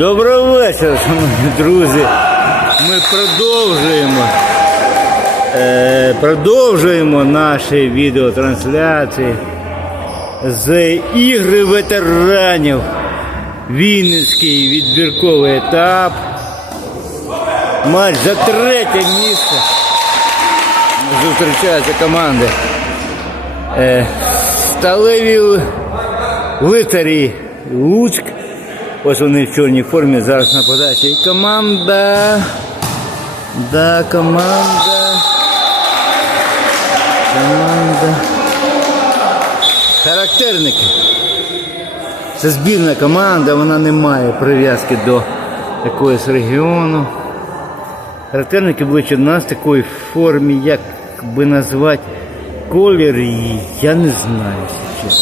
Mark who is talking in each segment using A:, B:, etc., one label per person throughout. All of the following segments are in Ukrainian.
A: Доброго вечора, друзі. Ми продовжуємо. Е, продовжуємо наші відеотрансляції з ігри ветеранів. Вінницький відбірковий етап. Матч за третє місце. Зустрічаються команди. Е, сталеві лицарі Луцьк. Ось вони в чорній формі зараз на подачі. Команда. Да, команда. Команда. Характерники. Це збірна команда, вона не має прив'язки до якогось регіону. Характерники ближче до нас в такої формі, як би назвати колір, я не знаю, якщо.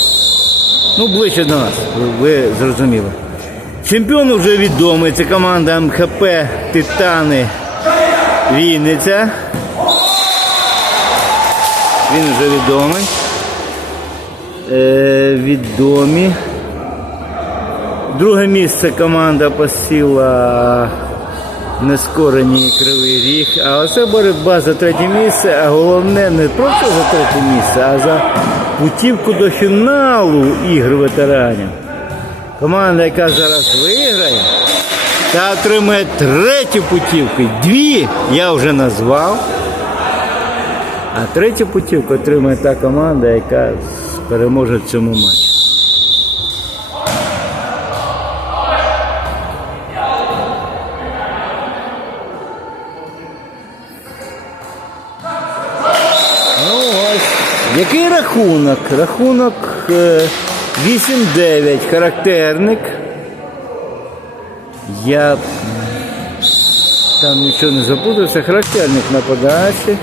A: Ну, ближче до нас, ви зрозуміли. Чемпіон вже відомий, це команда МХП Титани Вінниця. Він вже відомий. Е, відомі. Друге місце команда посіла нескорені Кривий Ріг. А оце боротьба за третє місце, а головне не просто за третє місце, а за путівку до фіналу ігр ветеранів. Команда, яка зараз виграє, та отримає третю путівку. Дві я вже назвав. А третю путівку отримає та команда, яка переможе в цьому матчі. Ну. Який рахунок? Рахунок е, 8-9. Характерник. Я там нічого не запутався. Характерник на подачі.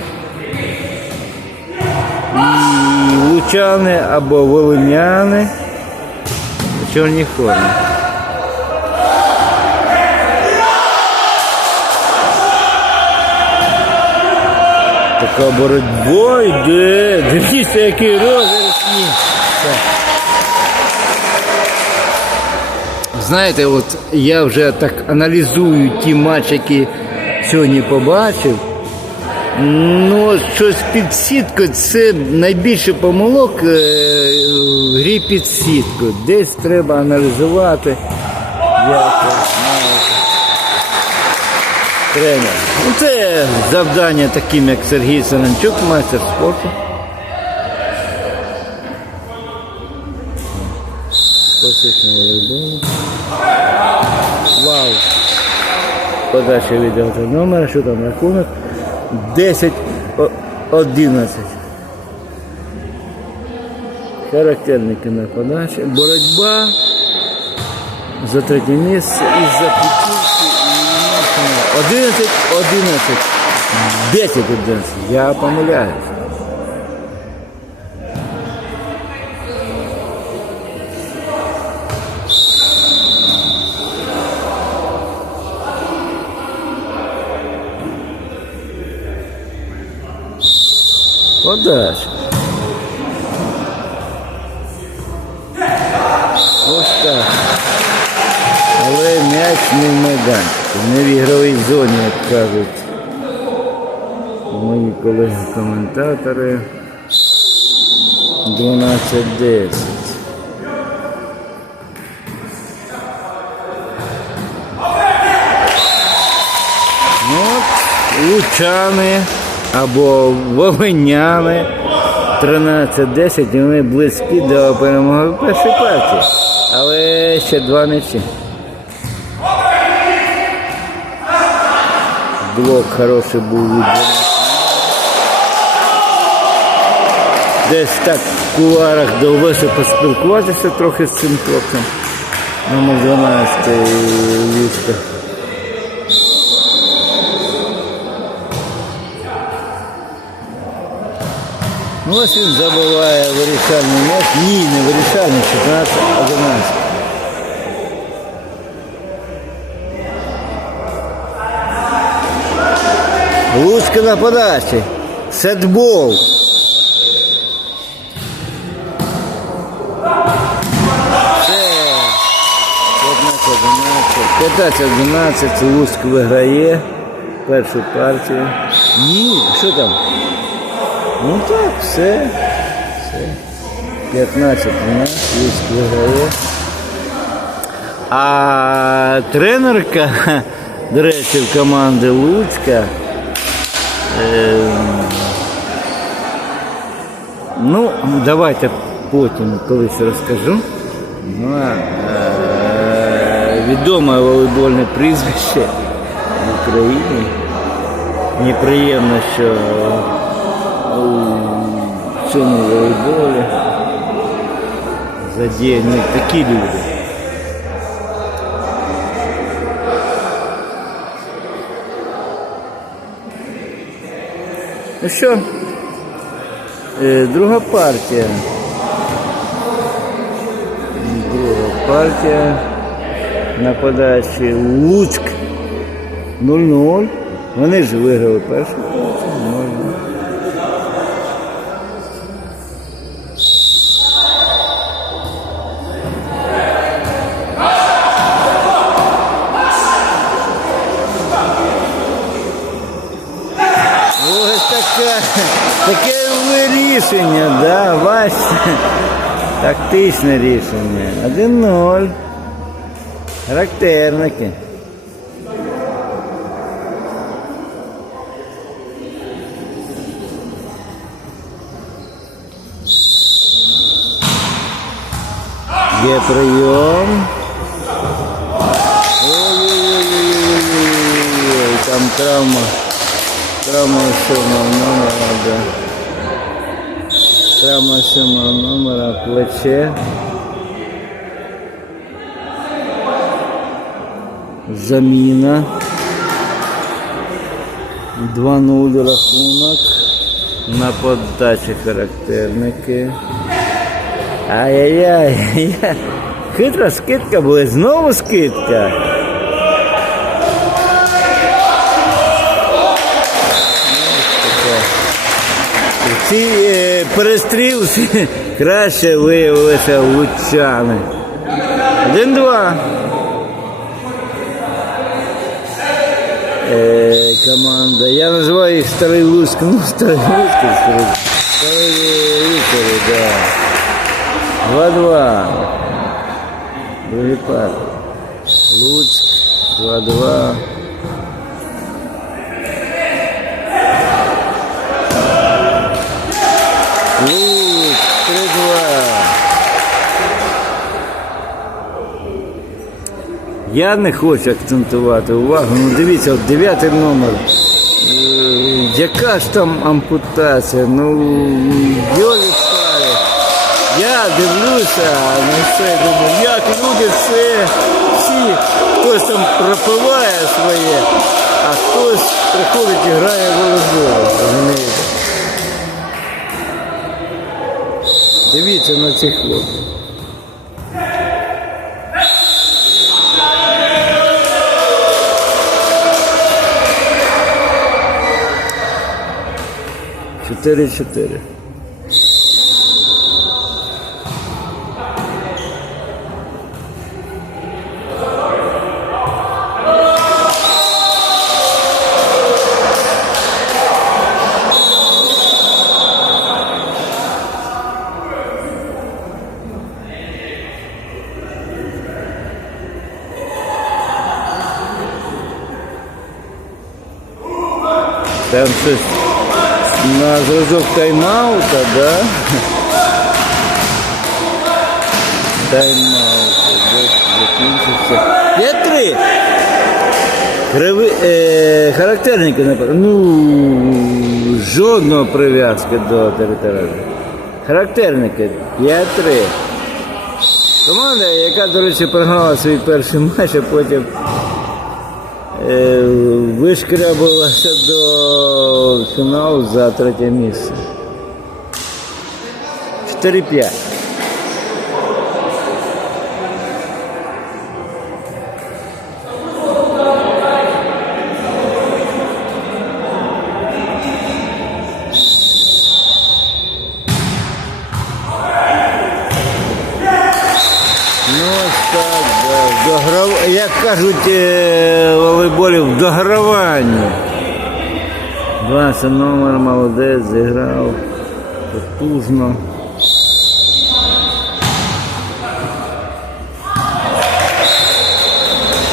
A: І лучани або волиняни в чорній формі. Така боротьба йде. Дивіться, який розіграш. Ні. Так. Знаєте, от я вже так аналізую ті матчі, які сьогодні побачив. Ну, щось під сіткою, це найбільше помилок е, в грі під сіткою. Десь треба аналізувати. Тренер. Ну, це завдання таким, як Сергій Сананчук, майстер спорту. Класичний волейбол. Вау. Подача відео від номера, що там рахунок? 10-11. Характерники на подачі. Боротьба за третє місце і за путівки. і 11, 11. 10, 11. Я помиляюсь. Подача. Ось так. Але м'яч не в майданчику, не в ігровій зоні, як кажуть мої колеги-коментатори. 12-10. Ну, лучани або волиняни 13-10, і вони близькі до перемоги в першій партії. Але ще два м'ячі. Блок хороший був від Донецька. Десь так в кулуарах довелося поспілкуватися трохи з цим хлопцем. Номер 12 Львівська. Ну ось він забиває вирішальний м'яч. Ні, не вирішальний, 14-11. Луцька на подачі. Сетбол. Це. От 11, 11. Луцьк виграє першу партію. Ні, що там? Ну так, все. все. 15 у нас, Луцьк виграє. А тренерка, до речі, в команди Луцька. ем, ну, давайте потім колись розкажу. Ну, відоме волейбольне прізвище в Україні. Мені приємно, що у цьому волейболі задіяні такі люди. Ну що, е, друга партія. Друга партія. На подачі Луцьк 0-0. Вони ж виграли першу вирішення, да, бачите. Тактичне рішення. 1-0. Характерники. Є прийом. Ой-ой-ой, там травма. Травма сьомого номера, да. Травма сьомого номера, плече. Заміна. 2-0 рахунок. На подачі характерники. Ай-яй-яй. Хитра скидка була, знову скидка. Ці е, перестрілці краще виявилися лучани. Один-два. Е, команда. Я називаю їх Старий Луцьк. Ну, Старий Луцьк, Старий. Старий Луцьк, да. Два-два. Другий пар. Луцьк. Два-два. Луцьк. Три-два. Я не хочу акцентувати увагу. Ну дивіться, от дев'ятий номер. Е, Яка ж там ампутація? Ну, йолі пари. Я дивлюся на це, думаю, як люди все, всі, хтось там пропиває своє, а хтось приходить і грає волейбол. Дивіться на цих хлопців. Чотири-чотири. Там щось на зразок тайм-аута, да? Тайм-аут. Закінчився. 5-3. Криви, е, характерники, напевно. Ну, жодного прив'язки до території. Характерники 5-3. Команда, яка, до речі, програла свій перший матч, а потім е, вишкрябалася до фіналу за третє місце. 4-5. Як кажуть е, в волейболі, в дограванні. 20 номер, молодець, зіграв потужно.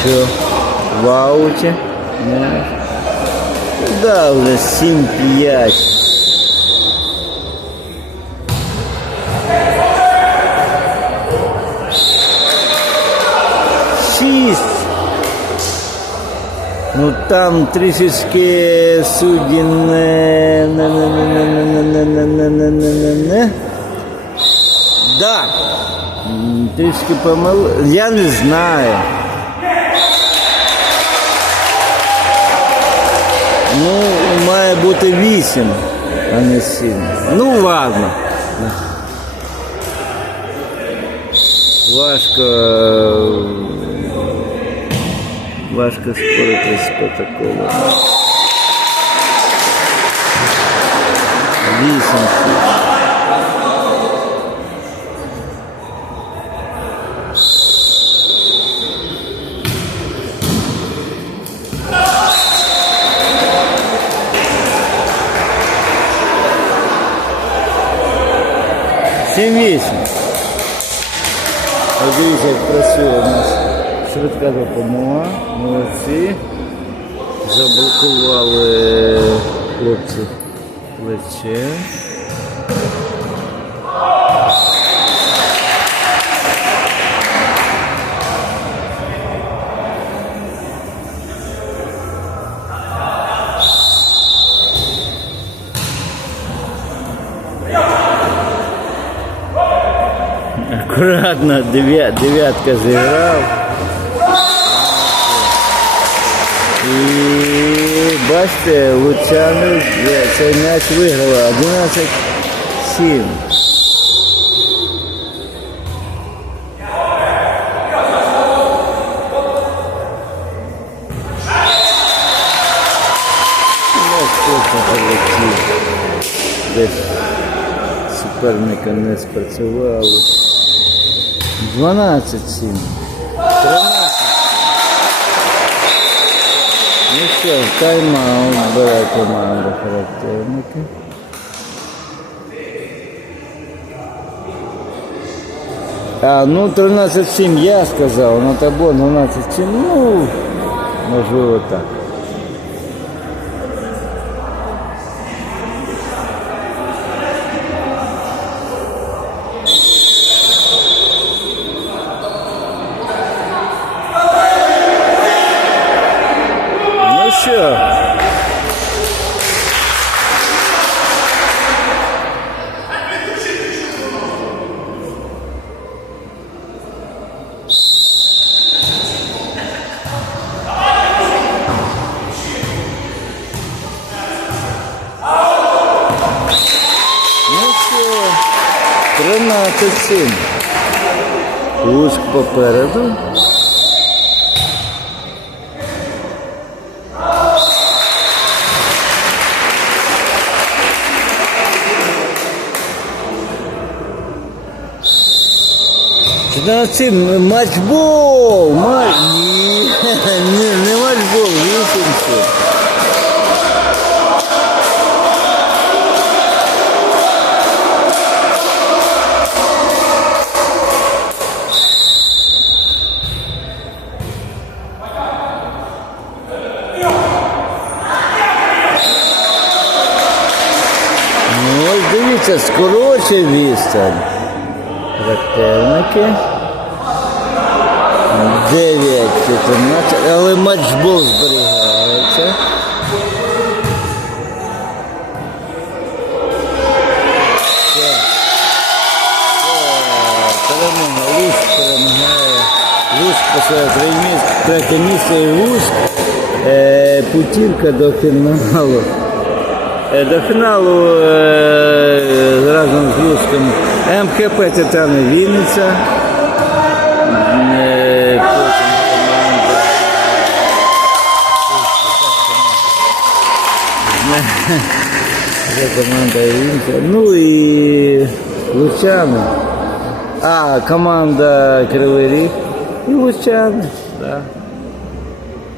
A: Що? В ауті? Да, вже 7-5. Не не не Да. Трішки помил. Я не знаю. Ну, має бути вісім, а не сім. Ну ладно. Важко. е, Важко спорити з протоколом. Вісім. Сім вісім. Ось Дивіться, як працює у нас Швидка допомога. Молодці. Заблокували хлопці плече. Акуратно дев'я- дев'ятка зіграв. І бачите, Луцяни е, цей м'яч виграла 11-7. Ну, просто полетів. Десь суперника не спрацювали. 12-7. 13. Ну тайм-аут бере команда характерники. А, ну 13-7 я сказав, на табло 12-7, ну, можливо так. 13-7. Луцьк попереду. Чотирнадцять матчбол! Матч... Ні, не, не Це скорочив відстань. Противники. 9-14. Але матчбол зберігається. Перемога. Лусь третє місце і Лусь. Е, путівка до фіналу. Е, До фіналу е, разом з Луцьком МКП Титани Вінниця. Е, команда Вінниця. Ну і Лучани. А, команда Кривий Ріг і Лучани. Да.